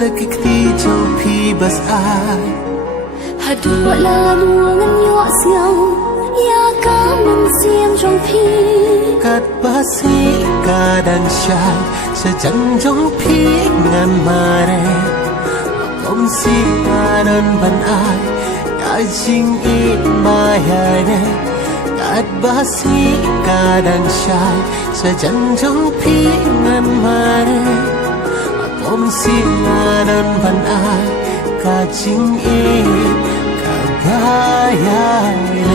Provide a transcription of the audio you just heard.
dekik ti châu phi bas ai hadu la luangan yo siang ya ka man siam trong phi kat basi kadang syai sejang trong phi ngan mare om si anon ban ai ka jing i maya ne kat basi kadang syai sejang trong phi ngan mare om si anon ban ai ka jing i ka bayai